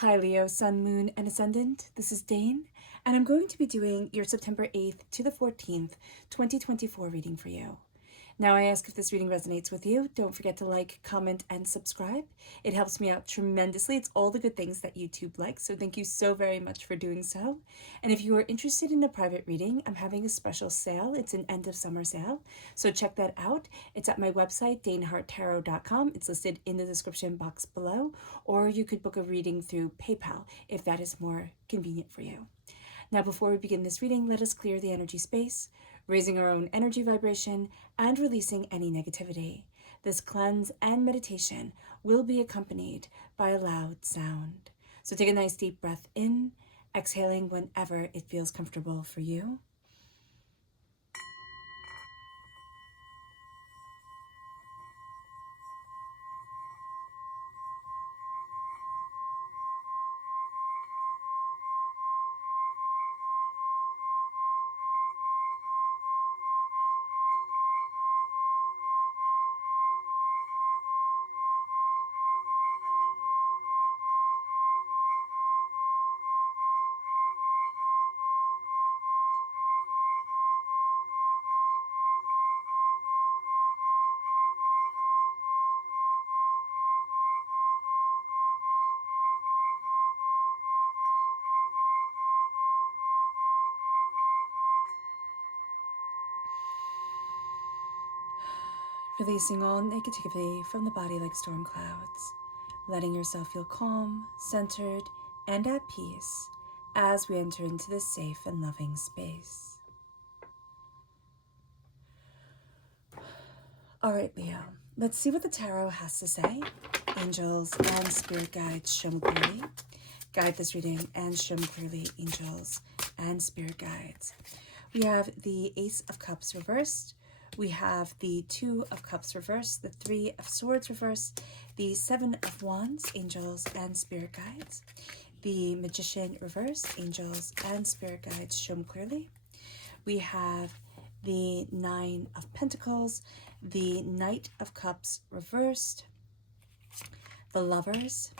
Hi Leo, Sun, Moon, and Ascendant. This is Dane, and I'm going to be doing your September 8th to the 14th, 2024 reading for you. Now, I ask if this reading resonates with you. Don't forget to like, comment, and subscribe. It helps me out tremendously. It's all the good things that YouTube likes, so thank you so very much for doing so. And if you are interested in a private reading, I'm having a special sale. It's an end of summer sale, so check that out. It's at my website, daneharttarot.com. It's listed in the description box below, or you could book a reading through PayPal if that is more convenient for you. Now, before we begin this reading, let us clear the energy space, raising our own energy vibration and releasing any negativity. This cleanse and meditation will be accompanied by a loud sound. So take a nice deep breath in, exhaling whenever it feels comfortable for you. Releasing all negativity from the body like storm clouds, letting yourself feel calm, centered, and at peace as we enter into this safe and loving space. All right, Leo, let's see what the tarot has to say. Angels and spirit guides, show me clearly. Guide this reading and show me clearly, angels and spirit guides. We have the Ace of Cups reversed. We have the Two of Cups reversed, the Three of Swords reversed, the Seven of Wands, angels and spirit guides. The Magician reversed, angels and spirit guides, show me clearly. We have the Nine of Pentacles, the Knight of Cups reversed, the Lovers,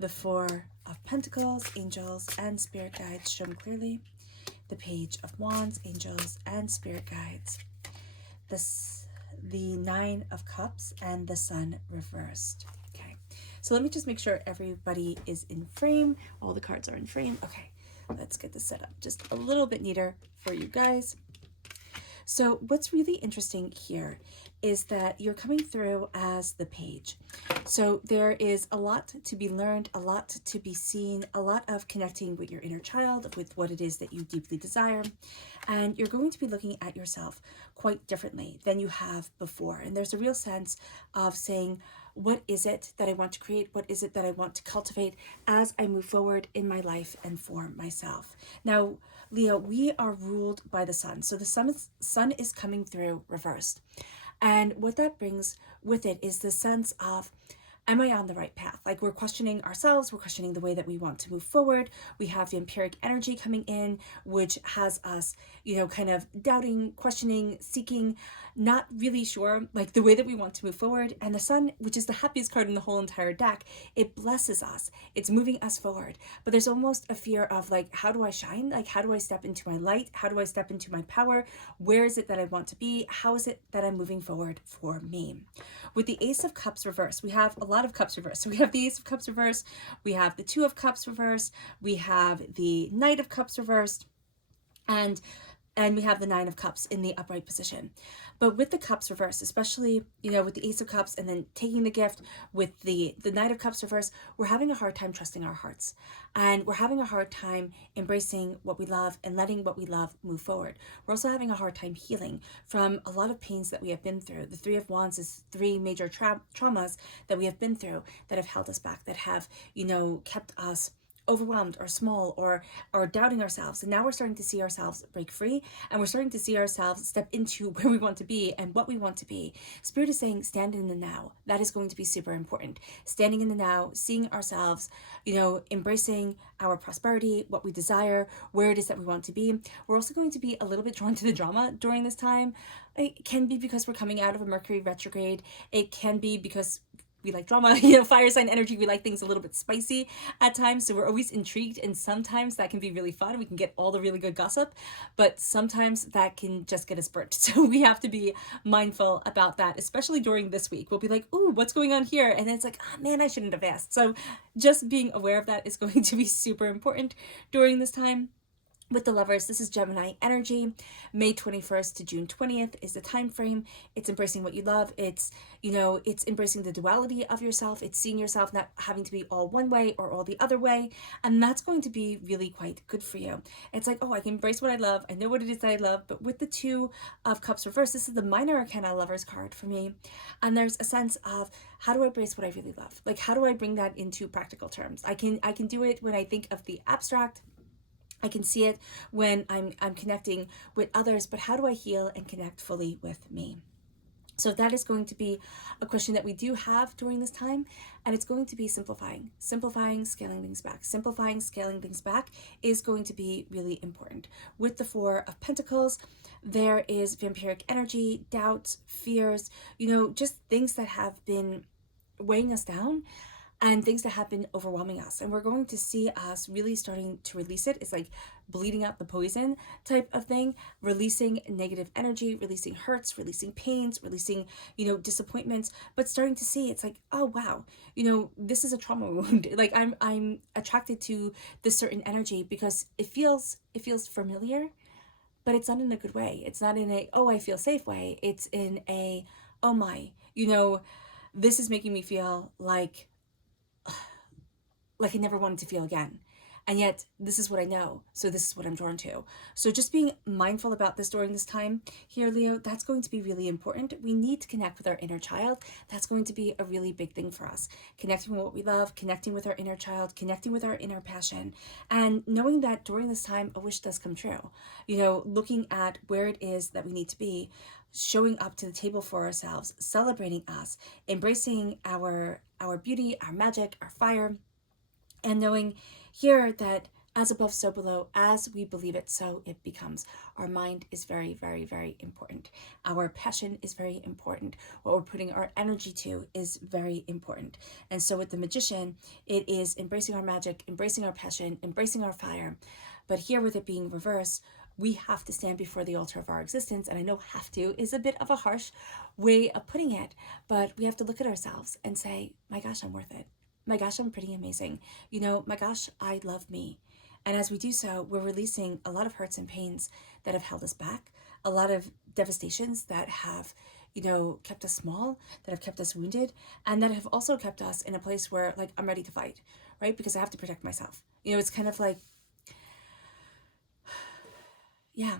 the Four of Pentacles, angels and spirit guides, show me clearly. The Page of Wands, angels and spirit guides. The Nine of Cups and the Sun reversed. Okay, so let me just make sure everybody is in frame. All the cards are in frame. Okay, let's get this set up just a little bit neater for you guys. So what's really interesting here is that you're coming through as the Page. So there is a lot to be learned, a lot to be seen, a lot of connecting with your inner child, with what it is that you deeply desire. And you're going to be looking at yourself quite differently than you have before. And there's a real sense of saying, what is it that I want to create? What is it that I want to cultivate as I move forward in my life and for myself? Now, Leo, we are ruled by the sun. So the sun is coming through reversed. And what that brings with it is the sense of, am I on the right path? Like, we're questioning ourselves, we're questioning the way that we want to move forward. We have the empiric energy coming in, which has us, kind of doubting, questioning, seeking, not really sure, like the way that we want to move forward. And the sun, which is the happiest card in the whole entire deck, it blesses us. It's moving us forward. But there's almost a fear of, like, how do I shine? Like, how do I step into my light? How do I step into my power? Where is it that I want to be? How is it that I'm moving forward for me? With the Ace of Cups reversed, we have a lot of cups reversed. So we have the Ace of Cups reversed, we have the Two of Cups reversed, we have the Knight of Cups reversed, and we have the Nine of Cups in the upright position. But with the cups reversed, especially, with the Ace of Cups and then taking the gift with the Knight of Cups reversed, we're having a hard time trusting our hearts. And we're having a hard time embracing what we love and letting what we love move forward. We're also having a hard time healing from a lot of pains that we have been through. The Three of Wands is three major traumas that we have been through that have held us back, that have, kept us overwhelmed or small or doubting ourselves. And now we're starting to see ourselves break free, and we're starting to see ourselves step into where we want to be and what we want to be. Spirit is saying, stand in the now. That is going to be super important. Standing in the now, seeing ourselves, embracing our prosperity, what we desire, where it is that we want to be. We're also going to be a little bit drawn to the drama during this time. It can be because we're coming out of a Mercury retrograde. It can be because like drama, fire sign energy, we like things a little bit spicy at times. So we're always intrigued, and sometimes that can be really fun. We can get all the really good gossip, but sometimes that can just get us burnt. So we have to be mindful about that, especially during this week. We'll be like, ooh, what's going on here? And it's like, oh man, I shouldn't have asked. So just being aware of that is going to be super important during this time. With the Lovers, this is Gemini energy. May 21st to June 20th is the time frame. It's embracing what you love. It's, it's embracing the duality of yourself. It's seeing yourself not having to be all one way or all the other way. And that's going to be really quite good for you. It's like, oh, I can embrace what I love. I know what it is that I love. But with the Two of Cups reversed, this is the minor arcana Lovers card for me. And there's a sense of, how do I embrace what I really love? Like, how do I bring that into practical terms? I can do it when I think of the abstract. I can see it when I'm connecting with others, but how do I heal and connect fully with me? So that is going to be a question that we do have during this time, and it's going to be simplifying, scaling things back. Simplifying, scaling things back is going to be really important. With the Four of Pentacles, there is vampiric energy, doubts, fears, just things that have been weighing us down, and things that have been overwhelming us. And we're going to see us really starting to release it. It's like bleeding out the poison type of thing, releasing negative energy, releasing hurts, releasing pains, releasing, disappointments, but starting to see it's like, oh, wow, this is a trauma wound. Like I'm attracted to this certain energy because it feels familiar, but it's not in a good way. It's not in a, oh, I feel safe way. It's in a, oh my, this is making me feel like I never wanted to feel again. And yet this is what I know. So this is what I'm drawn to. So just being mindful about this during this time here, Leo, that's going to be really important. We need to connect with our inner child. That's going to be a really big thing for us. Connecting with what we love, connecting with our inner child, connecting with our inner passion, and knowing that during this time, a wish does come true. Looking at where it is that we need to be, showing up to the table for ourselves, celebrating us, embracing our beauty, our magic, our fire, and knowing here that as above, so below, as we believe it, so it becomes. Our mind is very, very, very important. Our passion is very important. What we're putting our energy to is very important. And so with the Magician, it is embracing our magic, embracing our passion, embracing our fire. But here with it being reversed, we have to stand before the altar of our existence. And I know have to is a bit of a harsh way of putting it, but we have to look at ourselves and say, my gosh, I'm worth it. My gosh, I'm pretty amazing. My gosh, I love me. And as we do so, we're releasing a lot of hurts and pains that have held us back, a lot of devastations that have, kept us small, that have kept us wounded, and that have also kept us in a place where, like, I'm ready to fight, right? Because I have to protect myself. It's kind of like, yeah,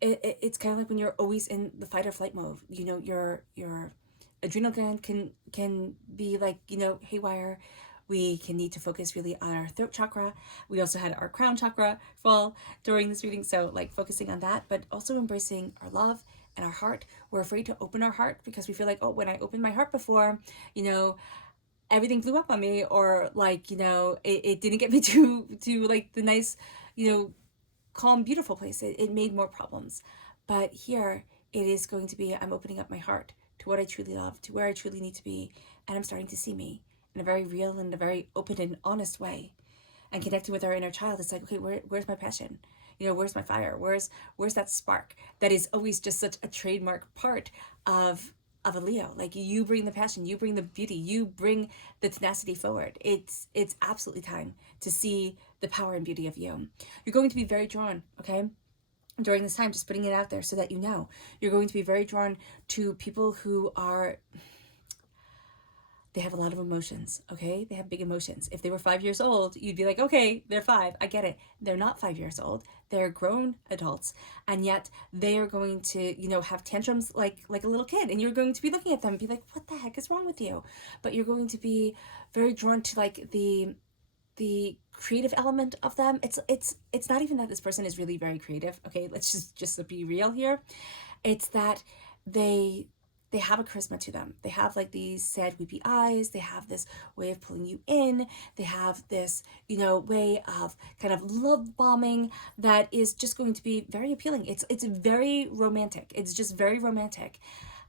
it's kind of like when you're always in the fight or flight mode. Your adrenal gland can be like, haywire. We can need to focus really on our throat chakra. We also had our crown chakra fall during this reading, so like focusing on that, but also embracing our love and our heart. We're afraid to open our heart because we feel like, oh, when I opened my heart before, everything blew up on me, or like, it didn't get me to like the nice, calm, beautiful place. It made more problems. But here it is going to be, I'm opening up my heart to what I truly love, to where I truly need to be, and I'm starting to see me in a very real and a very open and honest way. And connecting with our inner child, it's like, okay, where's my passion? Where's my fire? Where's that spark that is always just such a trademark part of a Leo? Like, you bring the passion, you bring the beauty, you bring the tenacity forward. It's absolutely time to see the power and beauty of you. You're going to be very drawn, okay? During this time, just putting it out there so that you're going to be very drawn to people who are, they have a lot of emotions, okay? They have big emotions. If they were 5 years old, you'd be like, okay, they're 5. I get it. They're not 5 years old. They're grown adults. And yet they are going to, have tantrums like a little kid. And you're going to be looking at them and be like, what the heck is wrong with you? But you're going to be very drawn to like the creative element of them. It's not even that this person is really very creative. Okay, let's just be real here. It's that they have a charisma to them. They have like these sad, weepy eyes. They have this way of pulling you in. They have this, way of kind of love bombing that is just going to be very appealing. It's very romantic. It's just very romantic.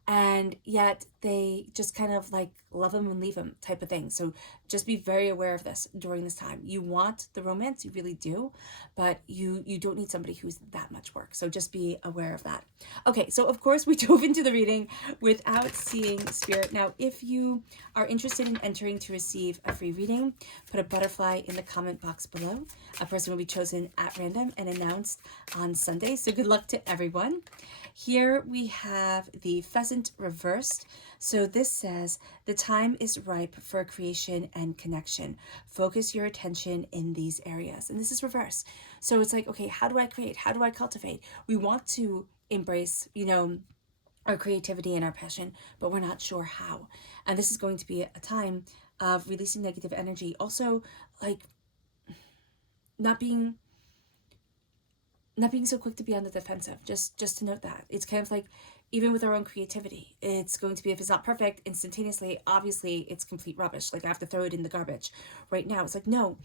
And yet they just kind of like love them and leave them type of thing. So just be very aware of this during this time. You want the romance, you really do, but you don't need somebody who's that much work. So just be aware of that. Okay, so of course we dove into the reading without seeing spirit. Now, if you are interested in entering to receive a free reading, put a butterfly in the comment box below. A person will be chosen at random and announced on Sunday. So good luck to everyone. Here we have the pheasant reversed. So this says, the time is ripe for creation and connection. Focus your attention in these areas. And this is reverse. So it's like, okay, how do I create? How do I cultivate? We want to embrace, our creativity and our passion, but we're not sure how. And this is going to be a time of releasing negative energy. Also, like, not being so quick to be on the defensive. Just to note that. It's kind of like, even with our own creativity, it's going to be, if it's not perfect instantaneously, obviously it's complete rubbish. Like, I have to throw it in the garbage right now. It's like, no,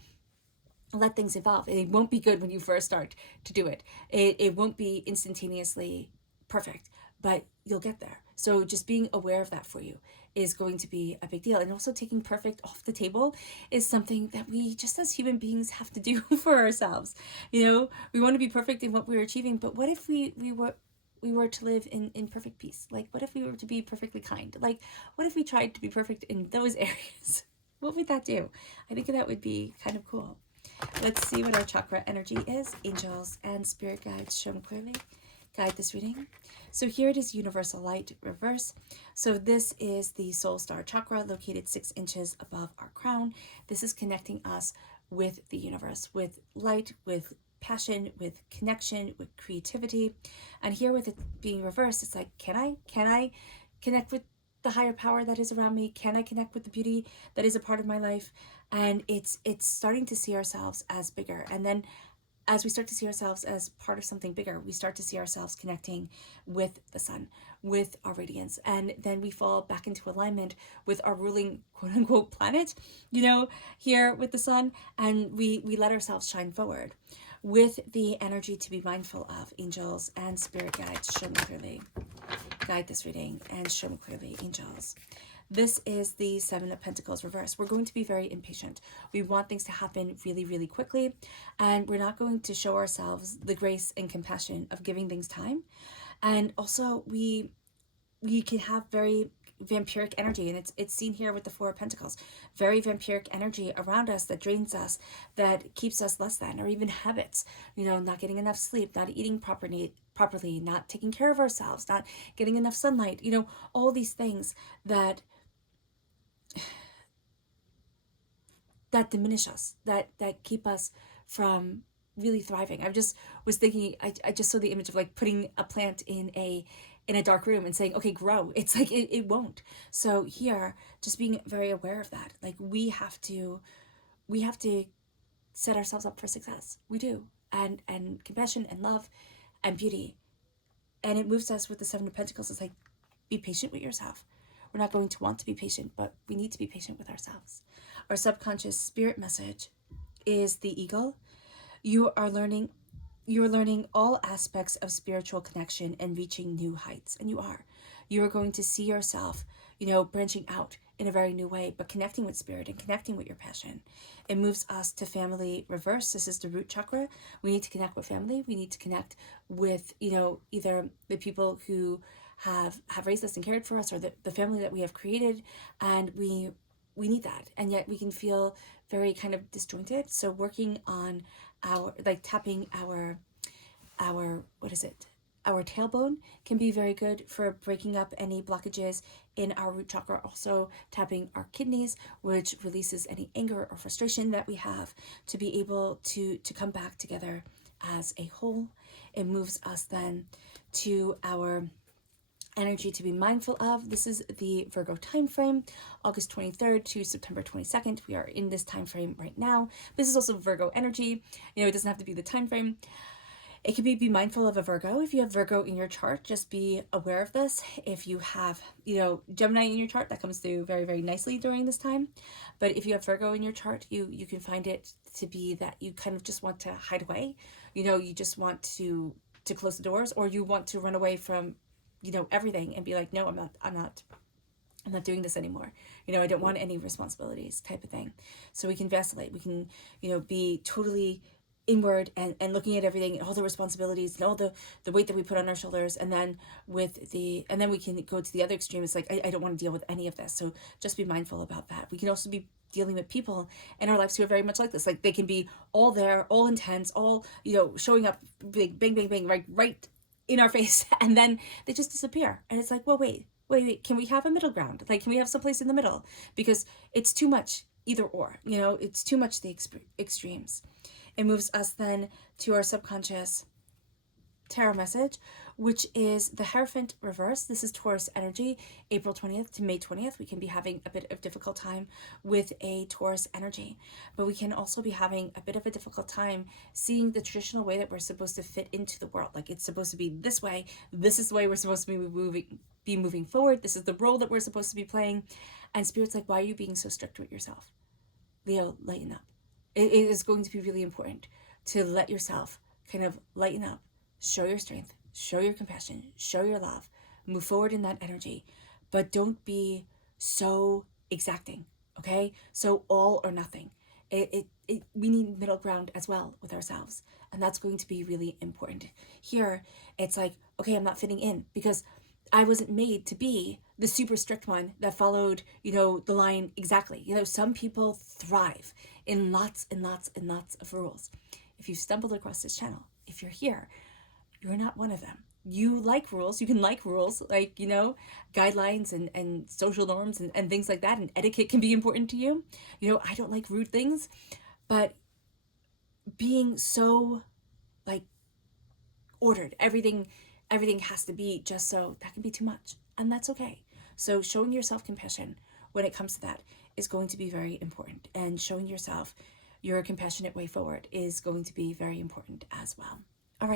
let things evolve. It won't be good when you first start to do it. It won't be instantaneously perfect, but you'll get there. So just being aware of that for you is going to be a big deal. And also, taking perfect off the table is something that we just as human beings have to do for ourselves. We want to be perfect in what we're achieving, but what if we were to live in perfect peace? Like, what if we were to be perfectly kind? Like, what if we tried to be perfect in those areas? What would that do? I think that would be kind of cool. Let's see what our chakra energy is. Angels and spirit guides, show me clearly. Guide this reading. So here it is, universal light reverse. So this is the soul star chakra, located 6 inches above our crown. This is connecting us with the universe, with light, with passion, with connection, with creativity. And here, with it being reversed, it's like, can I connect with the higher power that is around me? Can I connect with the beauty that is a part of my life? And it's starting to see ourselves as bigger. And then as we start to see ourselves as part of something bigger, we start to see ourselves connecting with the sun, with our radiance. And then we fall back into alignment with our ruling, quote unquote, planet, here with the sun. And we let ourselves shine forward with the energy to be mindful of. Angels and spirit guides, show me clearly. Guide this reading and show me clearly, angels. This is the 7 of Pentacles reverse. We're going to be very impatient. We want things to happen really, really quickly. And we're not going to show ourselves the grace and compassion of giving things time. And also, we can have very vampiric energy, and it's seen here with the 4 of Pentacles. Very vampiric energy around us that drains us, that keeps us less than, or even habits. Not getting enough sleep, not eating properly, not taking care of ourselves, not getting enough sunlight. All these things that diminish us, that keep us from really thriving. I just was thinking, I just saw the image of like putting a plant in a dark room and saying, okay, grow. It's like, it won't. So here, just being very aware of that. Like, we have to set ourselves up for success. We do. And compassion and love and beauty. And it moves us with the 7 of Pentacles. It's like, be patient with yourself. We're not going to want to be patient, but we need to be patient with ourselves. Our subconscious spirit message is the eagle. You are learning all aspects of spiritual connection and reaching new heights. And you are. You are going to see yourself, branching out in a very new way, but connecting with spirit and connecting with your passion. It moves us to family reverse. This is the root chakra. We need to connect with family. We need to connect with, either the people who have raised us and cared for us, or the family that we have created. And we need that. And yet we can feel very kind of disjointed. So working on tapping our tailbone can be very good for breaking up any blockages in our root chakra. Also tapping our kidneys, which releases any anger or frustration that we have, to be able to come back together as a whole. It moves us then to our energy to be mindful of. This is the Virgo time frame, August 23rd to September 22nd. We are in this time frame right now. This is also Virgo energy. It doesn't have to be the time frame. It could be mindful of a Virgo. If you have Virgo in your chart, just be aware of this. If you have, Gemini in your chart, that comes through very, very nicely during this time. But if you have Virgo in your chart, you can find it to be that you kind of just want to hide away. You just want to close the doors, or you want to run away from everything and be like, no, I'm not I'm not doing this anymore. I don't want any responsibilities type of thing. So we can vacillate. We can, be totally inward and looking at everything and all the responsibilities and all the weight that we put on our shoulders. And then and then we can go to the other extreme. It's like, I don't want to deal with any of this. So just be mindful about that. We can also be dealing with people in our lives who are very much like this. Like they can be all there, all intense, all, showing up big, bang, bang, bang, right in our face. And then they just disappear. And it's like, well, wait, can we have a middle ground? Like, can we have someplace in the middle? Because it's too much either or, it's too much the extremes. It moves us then to our subconscious tarot message, which is the Hierophant reverse. This is Taurus energy, April 20th to May 20th. We can be having a bit of difficult time with a Taurus energy, but we can also be having a bit of a difficult time seeing the traditional way that we're supposed to fit into the world. Like it's supposed to be this way. This is the way we're supposed to be moving forward. This is the role that we're supposed to be playing. And Spirit's like, why are you being so strict with yourself? Leo, lighten up. It is going to be really important to let yourself kind of lighten up, show your strength, show your compassion, show your love, move forward in that energy, but don't be so exacting, okay? So all or nothing. We need middle ground as well with ourselves, and that's going to be really important. Here, it's like, okay, I'm not fitting in because I wasn't made to be the super strict one that followed, the line exactly. Some people thrive in lots and lots and lots of rules. If you've stumbled across this channel, if you're here, you're not one of them. You like rules. You can like rules, like, guidelines and social norms and things like that. And etiquette can be important to you. I don't like rude things, but being so like ordered, everything has to be just so, that can be too much. And that's okay. So showing yourself compassion when it comes to that is going to be very important. And showing yourself your compassionate way forward is going to be very important as well. All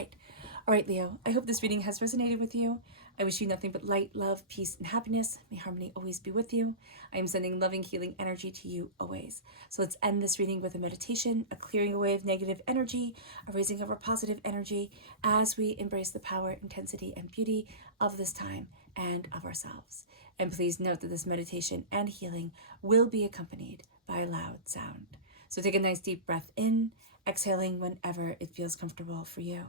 right, Leo, I hope this reading has resonated with you. I wish you nothing but light, love, peace, and happiness. May harmony always be with you. I am sending loving, healing energy to you always. So let's end this reading with a meditation, a clearing away of negative energy, a raising of our positive energy as we embrace the power, intensity, and beauty of this time and of ourselves. And please note that this meditation and healing will be accompanied by a loud sound. So take a nice deep breath in, exhaling whenever it feels comfortable for you.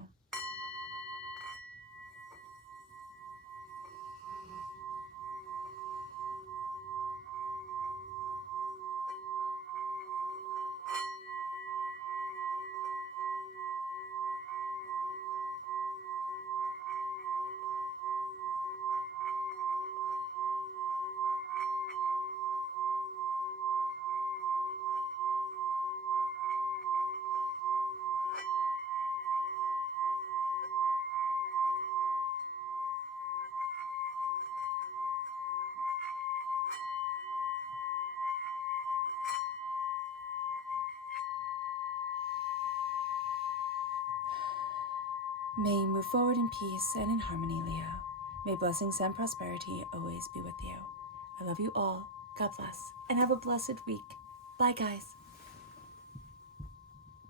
May you move forward in peace and in harmony, Leo. May blessings and prosperity always be with you. I love you all. God bless. And have a blessed week. Bye, guys.